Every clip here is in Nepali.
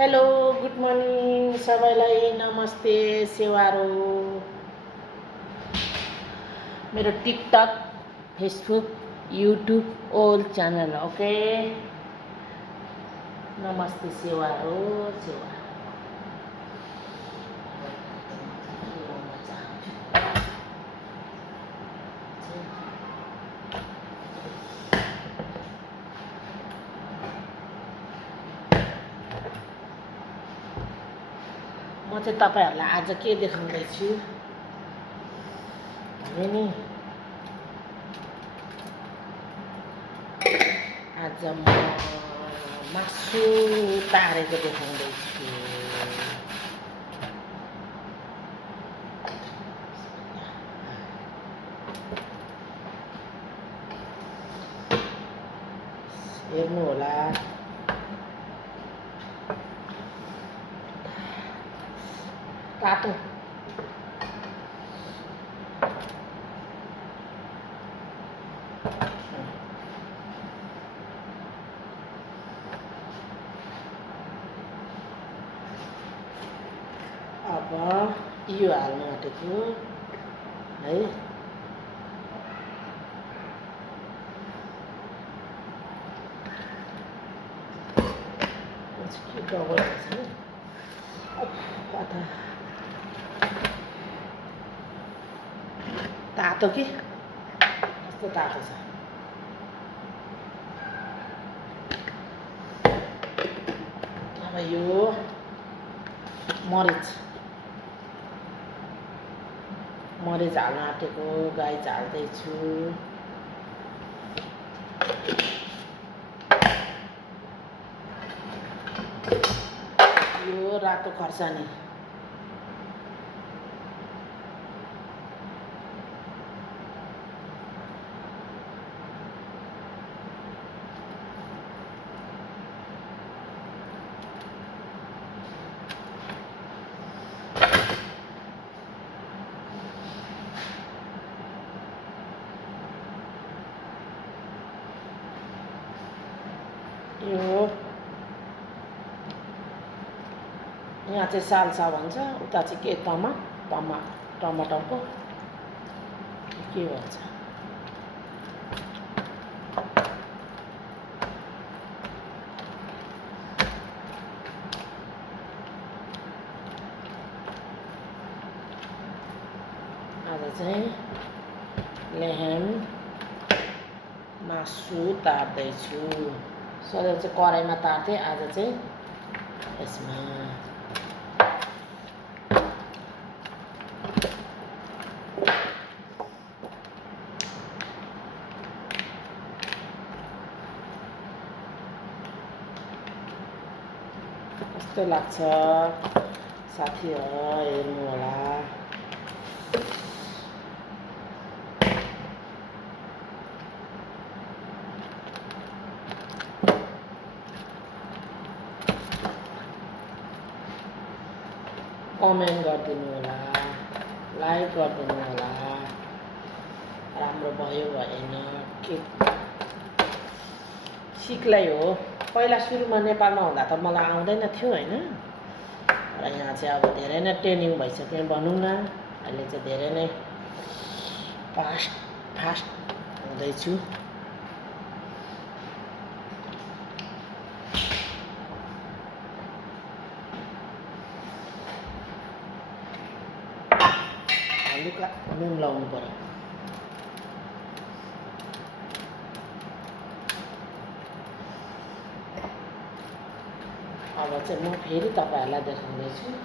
हेलो गुड मर्निङ सबैलाई नमस्ते सेवारो मेरो टिकटक फेसबुक युट्युब ओल च्यानल ओके नमस्ते सेवारो सेवा म चाहिँ तपाईहरुलाई आज के देखाउँदैछु भने नि आज म मासु तारेको देखाउँदैछु हेर्नु होला तातो अब यो हाल्नु आँटेको है के डबल छ तातो कि कस्तो तातो छ अब यो मरिच हाल्न आँटेको गाई हाल्दैछु यो रातो खर्सानी यो यहाँ चाहिँ साल्सा भन्छ उता चाहिँ के टमाटरको के भन्छ आज चाहिँ लेहेम मासु तार्दैछु सधैँ चाहिँ कराईमा तार्थे आज चाहिँ यसमा कस्तो लाग्छ साथीहरु हेर्नु होला कमेन्ट गरिदिनु होला लाइक गरिदिनु होला राम्रो भयो भएन के सिक्लै हो पहिला सुरुमा नेपालमा हुँदा त मलाई आउँदैन थियो हैन र यहाँ चाहिँ अब धेरै नै ट्रेनिङ भइसक्यो भनौँ न अहिले चाहिँ धेरै नै फास्ट हुँदैछु हल्का नुन लाउनु पर्यो अब चाहिँ म फेरि तपाईहरुलाई देखाउँदैछु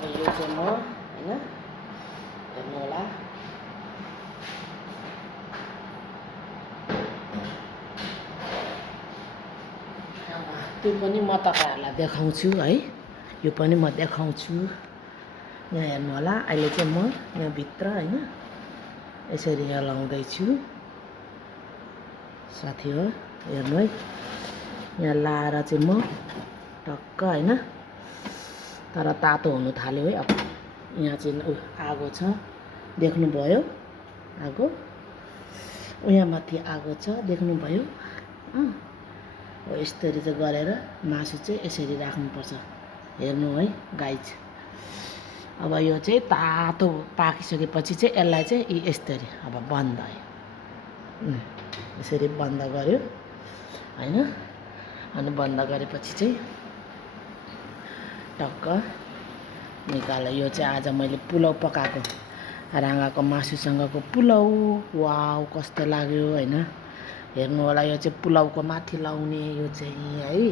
अब यो चाहिँ म होइन हेर्नु होला त्यो पनि म तपाईँहरूलाई देखाउँछु है यो पनि म देखाउँछु यहाँ हेर्नु होला अहिले चाहिँ म यहाँभित्र होइन यसरी यहाँ लाउँदैछु साथी हो हेर्नु है यहाँ लाएर चाहिँ म टक्क होइन तर तातो हुनु थाल्यो है अब यहाँ चाहिँ आगो छ देख्नुभयो आगो यहाँ माथि आगो छ देख्नुभयो हो यसरी चाहिँ गरेर मासु चाहिँ यसरी राख्नुपर्छ हेर्नु है गाइज अब यो चाहिँ तातो पाकिसकेपछि चाहिँ यसलाई चाहिँ यसरी अब बन्द है यसरी बन्द गर्यो होइन अनि बन्द गरेपछि चाहिँ टक्क निकाल्यो यो चाहिँ आज मैले पुलाउ पकाएको राँगाको मासुसँगको पुलाउ वाउ कस्तो लाग्यो होइन हेर्नु होला यो चाहिँ पुलाउको माथि लाउने यो चाहिँ है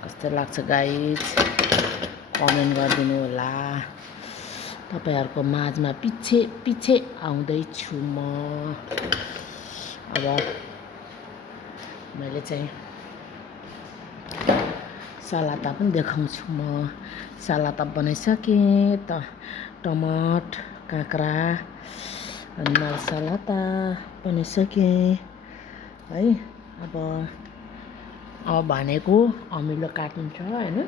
कस्तो लाग्छ गाइज कमेन्ट गरिदिनु होला तपाईँहरूको माझमा पछि आउँदैछु म अब मैले चाहिँ सलाता पनि देखाउँछु म सलाता बनाइसकेँ त टमाट काँक्रा अनि सलाता बनाइसकेँ है अब भनेको अमिलो काटिन्छ होइन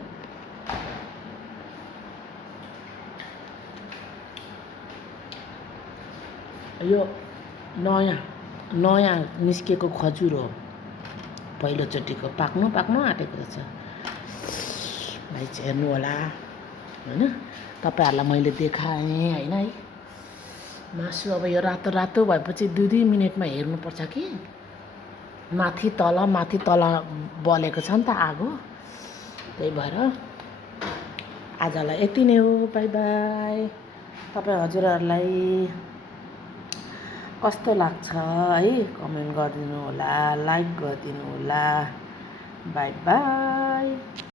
यो नयाँ निस्केको खजुर हो पहिलोचोटिको पाक्नु आँटेको रहेछ भाइ चाहिँ हेर्नु होला होइन तपाईँहरूलाई मैले देखाएँ होइन है मासु अब यो रातो भएपछि 2 मिनटमा हेर्नुपर्छ कि माथि तल बलेको छ नि त आगो त्यही भएर आजलाई यति नै हो बाई बाई तपाईँ हजुरहरूलाई कस्तो लाग्छ है कमेन्ट गरिदिनु होला लाइक गरिदिनु होला बाई बाई